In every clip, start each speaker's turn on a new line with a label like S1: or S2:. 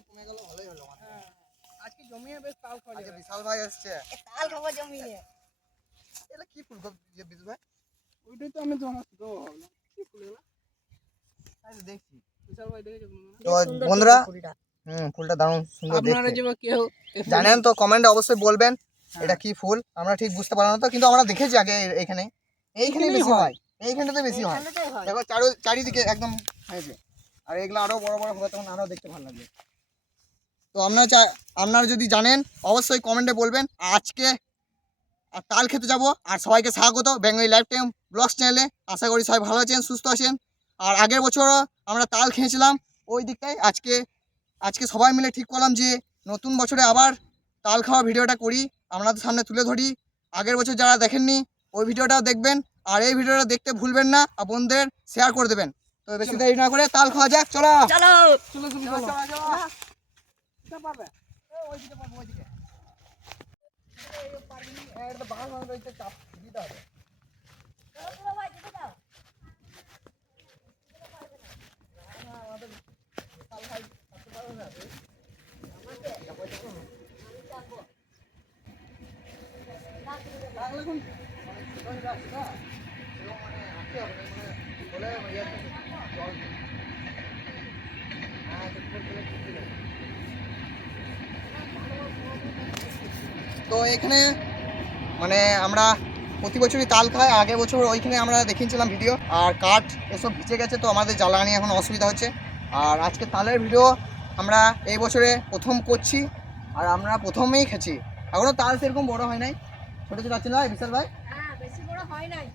S1: পানি কমে গেল ভালোই হলো
S2: হ্যাঁ আজকে জমিয়ে বেশ তাল খাওয়া
S1: বিশাল ভাই আসছে।
S3: তাল খাব জমিয়ে।
S1: এটা কি ফুলকপি যে বিশাল ভাই?
S2: ওইটাই তো আমি দেবো ভাবলাম। কি ফুল এগুলো?
S1: তো দেখছি।
S2: বিশাল ভাই দেখেছ
S1: তো বন্ধুরা হুম ফুলটা দারুণ সুন্দর
S2: আপনারা যে কেউ
S1: জানেন তো কমেন্টে অবশ্যই বলবেন
S2: হ্যাঁ।
S1: এটা কি ফুল আমরা ঠিক বুঝতে পারলাম না তো কিন্তু আমরা দেখেছি আগে এখানে। এইখানে বেশি
S2: হয়।
S1: হয় এইখানটাতে বেশি হয়। দেখো চারিদিকে একদম হয়েছে। আর এগুলো আরও বড় বড় হবে তখন আরও দেখতে ভালো লাগবে। তো আপনারা চা আপনারা যদি জানেন অবশ্যই কমেন্টে বলবেন। আজকে আর তাল খেতে যাব। আর সবাইকে স্বাগত বেঙ্গলি লাইফ টাইম ব্লগস চ্যানেলে। আশা করি সবাই ভালো আছেন সুস্থ আছেন। আর আগের বছরও আমরা তাল খেয়েছিলাম। ওই দিকটাই আজকে আজকে সবাই মিলে ঠিক করলাম যে নতুন বছরে আবার তাল খাওয়া ভিডিওটা করি। আপনাদের সামনে তুলে ধরি। আগের বছর যারা দেখেননি ওই ভিডিওটা দেখবেন। আর এই ভিডিওটা দেখতে ভুলবেন না। আর বন্ধুদের শেয়ার করে দেবেন। তো বেশি দেরি না করে তাল খাওয়া যাক। চলো।
S3: চলো।
S2: চলো তুমি
S1: চলো,
S2: চলো
S1: চলো, চলো।
S2: না পাবে
S1: ওইদিকে ওইদিকে। পারবি রয়েছে, চাপ দিতে হবে। আমাদের ভাই পারবে না। লাগলে কোন? মানে তো এখানে মানে আমরা প্রতি বছরই তাল খাই আগের বছর ওইখানে আমরা দেখিয়েছিলাম ভিডিও। আর কাঠ এসব ভিজে গেছে তো আমাদের জ্বালানি এখন অসুবিধা হচ্ছে। আর আজকে তালের ভিডিও আমরা এই বছরে প্রথম করছি আর আমরা প্রথমেই খেছি এখনও তাল সেরকম বড় হয় নাই। ছোটো ছোটো আছে না বিশাল ভাই?
S3: হ্যাঁ বেশি বড় হয় নাই।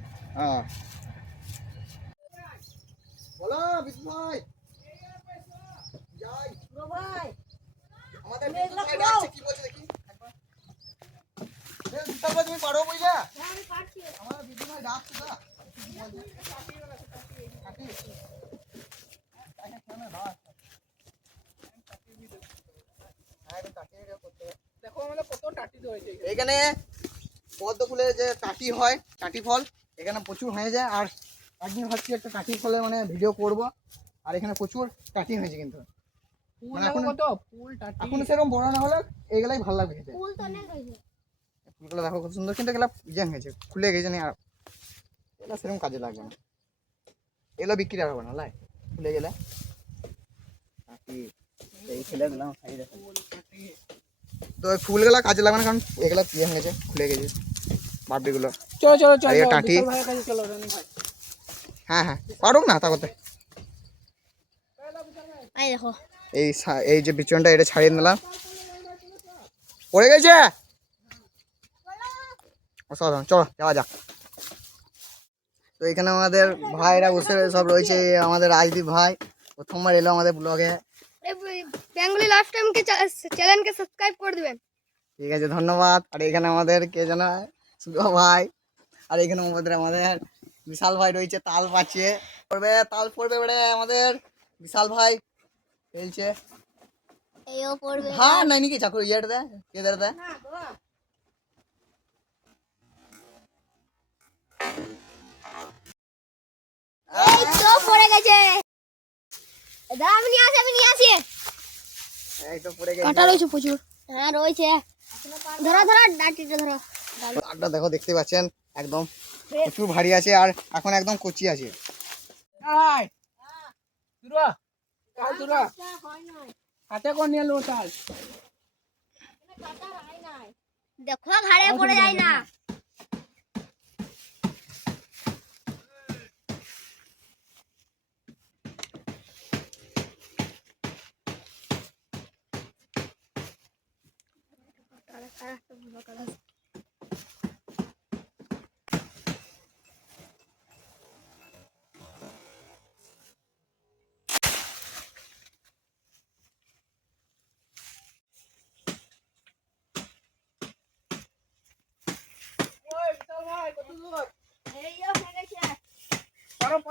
S1: বলো বিশাল ভাই। যাই
S3: ভাই। তুমি
S1: পারো বুঝলা
S3: আমি
S1: আমার বিদ্যুৎ ভাই ডাকছে কাটি।
S2: এখানে।
S1: পদ্ম ফুলের যে টাটি হয় টাটি ফল এখানে প্রচুর হয়ে যায়। আর একদিন ভাবছি একটা টাটি ফলে মানে ভিডিও করব। আর এখানে প্রচুর টাটি হয়েছে কিন্তু।
S2: ফুল
S1: মানে এখন-
S2: কত
S1: সেরকম বড় না হলে এগুলাই ভালো লাগবে খেতে।
S3: ফুল তো অনেক হয়েছে।
S1: ফুলগুলো দেখো কত সুন্দর কিন্তু এগুলো ইয়ে হয়েছে খুলে গেছে না আর এগুলো সেরকম কাজে লাগবে না। এগুলো বিক্রি আর হবে না লাই খুলে গেলে। এই তো ওই ফুলগুলো কাজে লাগবে না কারণ এগুলো ইয়ে হয়ে গেছে খুলে গেছে বাবরিগুলো
S2: চলো চলো
S1: টাটি। হ্যাঁ হ্যাঁ পারুক না তা করতে
S3: দেখো।
S1: এই এই যে বিচনটা এটা ছাড়িয়ে নিলাম। পড়ে গেছে? অসাধারণ চলো যাওয়া যাক। তো এখানে আমাদের ভাইরা বসে সব রয়েছে আমাদের রাজদীপ ভাই। প্রথমবার এলো আমাদের ব্লগে।
S3: বেঙ্গলি লাইফ টাইমকে চ্যানেলকে সাবস্ক্রাইব করে দিবেন।
S1: ঠিক আছে ধন্যবাদ। আর এখানে আমাদের কে যেন সুধা ভাই। আর এখানে আমাদের আমাদের বিশাল ভাই রয়েছে তাল পাচ্ছে পড়বে তাল পড়বে বেড়ে আমাদের বিশাল ভাই। খেলছে
S3: এইও পড়বে
S1: হ্যাঁ নাই নাকি চাকর ইয়েটা দেয় কে দেয় দেয়
S3: না গো এই তো পড়ে গেছে দাঁড়া আমি নিয়ে আসি আমি নিয়ে আসি
S1: এই তো পড়ে গেছে
S3: কাটা রয়েছে প্রচুর হ্যাঁ রয়েছে ধরো ধরো ডাটিটা ধরো
S1: আটটা দেখো দেখতে পাচ্ছেন একদম প্রচুর ভারী আছে আর এখন একদম কচি আছে
S2: হাই তুরা কাল তুরা? হাতে কোন নিয়ে লো চাল।
S3: দেখো ঘাড়ে পড়ে যায় না।
S2: ওই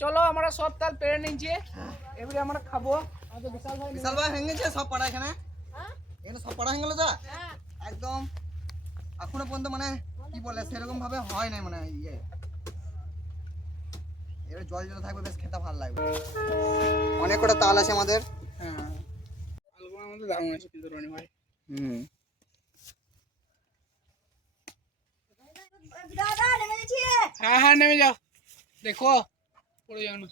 S2: চলো আমরা সব তাল পেরে নিচ্ছি এবারে আমরা খাব। বিশাল ভাই
S1: বিশাল ভাই হয়ে গেছে সব পাড়া এখানে?
S3: হ্যাঁ?
S1: এখানে সব পাড়া হয়ে গেল তো একদম। এখনও পর্যন্ত মানে কি বলে সেরকম ভাবে হয় নাই মানে ইয়ে। এবার জল জল থাকবে বেশ খেতে ভালো লাগবে। অনেক কটা তাল আছে আমাদের।
S2: হ্যাঁ। আমাদের দারুণ আছে কিন্তু রনি ভাই।
S1: হুম।
S3: দাদা নেমে গেছি
S2: হ্যাঁ হ্যাঁ নেমে যাও। দেখো। পড়ে যাও না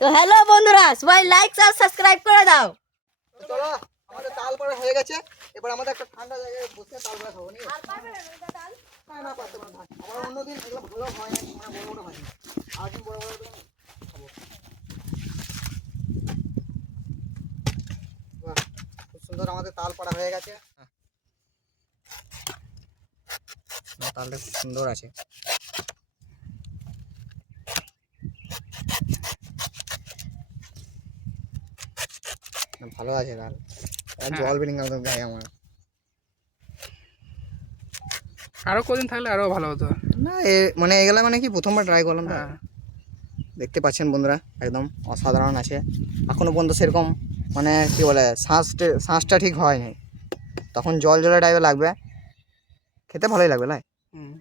S3: তো হ্যালো বন্ধুরা সবাই লাইক আর সাবস্ক্রাইব করে দাও
S1: তো চলো আমাদের তাল পাড়া হয়ে গেছে। এবার আমাদের একটা ঠান্ডা জায়গায় বসে তাল পাড়া খাব না না পারতে পারব না। আবার অন্যদিন এগুলো ভালো হয় না মানে বড় বড় হয় না। আর দিন বড় বড় খাব। খুব সুন্দর আমাদের তাল পাড়া হয়ে গেছে। তালটা খুব সুন্দর আছে। ভালো আছে তাল আর জল বেরিয়ে গেল গায়ে আমার।
S2: আরও কদিন থাকলে আরও ভালো হতো।
S1: না এ মানে এগুলা মানে কি প্রথমবার ট্রাই করলাম তো
S2: হ্যাঁ।
S1: দেখতে পাচ্ছেন বন্ধুরা একদম অসাধারণ আছে। এখনও পর্যন্ত সেরকম মানে কি বলে শ্বাসটা শ্বাসটা ঠিক হয় নাই তখন জল জলে টাইপের লাগবে। খেতে ভালোই লাগবে লাই?
S2: হুম।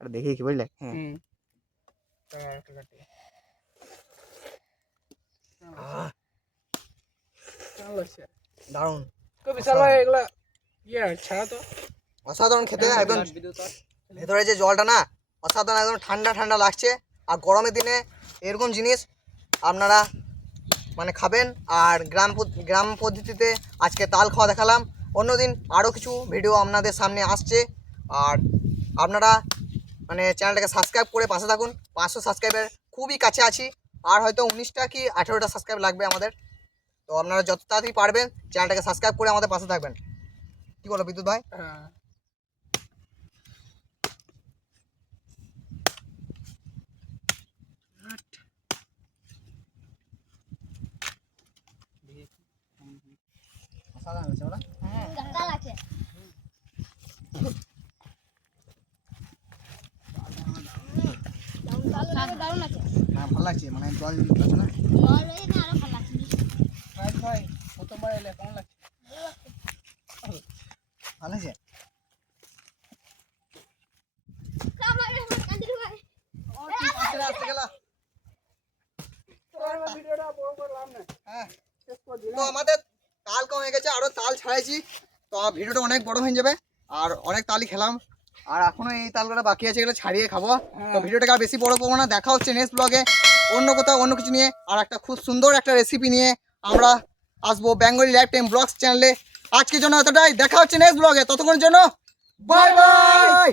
S1: আর দেখি কি বুঝলে হ্যাঁ
S2: তাই একটা কাটি। কেমন লাগছে
S1: দারুণ।
S2: এগুলা ইয়ে ছাড়া তো।
S1: অসাধারণ খেতে একদম ভেতরে যে জলটা না অসাধারণ একদম ঠান্ডা ঠান্ডা লাগছে। আর গরমের দিনে এরকম জিনিস আপনারা মানে খাবেন। আর গ্রাম গ্রাম পদ্ধতিতে আজকে তাল খাওয়া দেখালাম। অন্যদিন আরও কিছু ভিডিও আপনাদের সামনে আসছে। আর আপনারা মানে চ্যানেলটাকে সাবস্ক্রাইব করে পাশে থাকুন। পাঁচশো সাবস্ক্রাইবের খুবই কাছে আছি। আর হয়তো উনিশটা কি আঠেরোটা সাবস্ক্রাইব লাগবে আমাদের। তো আপনারা যত তাড়াতাড়ি পারবেন চ্যানেলটাকে সাবস্ক্রাইব করে আমাদের পাশে থাকবেন। কী বলো বিদ্যুৎ ভাই?
S2: হ্যাঁ
S1: অসাধারণ
S3: দারুণ আছে।
S1: হ্যাঁ ভালো লাগছে মানে জল আছে না
S3: জল রয়েছে না আরও ভালো লাগছে
S2: ভাই ভাই প্রথমবার এলে কেমন লাগছে?
S1: ভালো আছে
S2: তো এবার ভিডিওটা বড় করলাম না
S1: হ্যাঁ আমাদের তাল কম হয়ে গেছে আরও তাল ছাড়াইছি। তো ভিডিওটা অনেক বড় হয়ে যাবে আর অনেক তালই খেলাম। আর এখনও এই তালগুলো বাকি আছে এগুলো ছাড়িয়ে খাব। তো ভিডিওটাকে আর বেশি বড় করব না দেখা হচ্ছে নেক্সট ব্লগে অন্য কোথাও অন্য কিছু নিয়ে। আর একটা খুব সুন্দর একটা রেসিপি নিয়ে আমরা আসব বেঙ্গলি লাইফ টাইম ব্লগস চ্যানেলে আজকের জন্য এতটাই। দেখা হচ্ছে নেক্সট ব্লগে ততক্ষণের জন্য বাই বাই